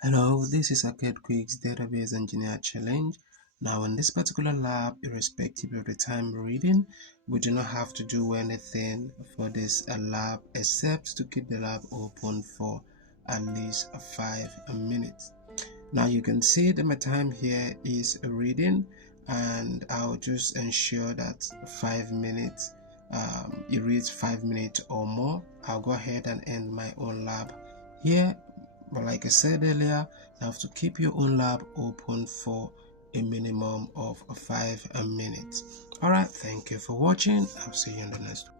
Hello, this is Arcade Quick's Database Engineer Challenge. Now in this particular lab, irrespective of the time reading, we do not have to do anything for this lab except to keep the lab open for at least 5 minutes. Now you can see that my time here is reading, and I'll just ensure that 5 minutes, it reads 5 minutes or more. I'll go ahead and end my own lab here. But like I said earlier, you have to keep your own lab open for a minimum of 5 minutes. Alright, thank you for watching. I'll see you in the next one.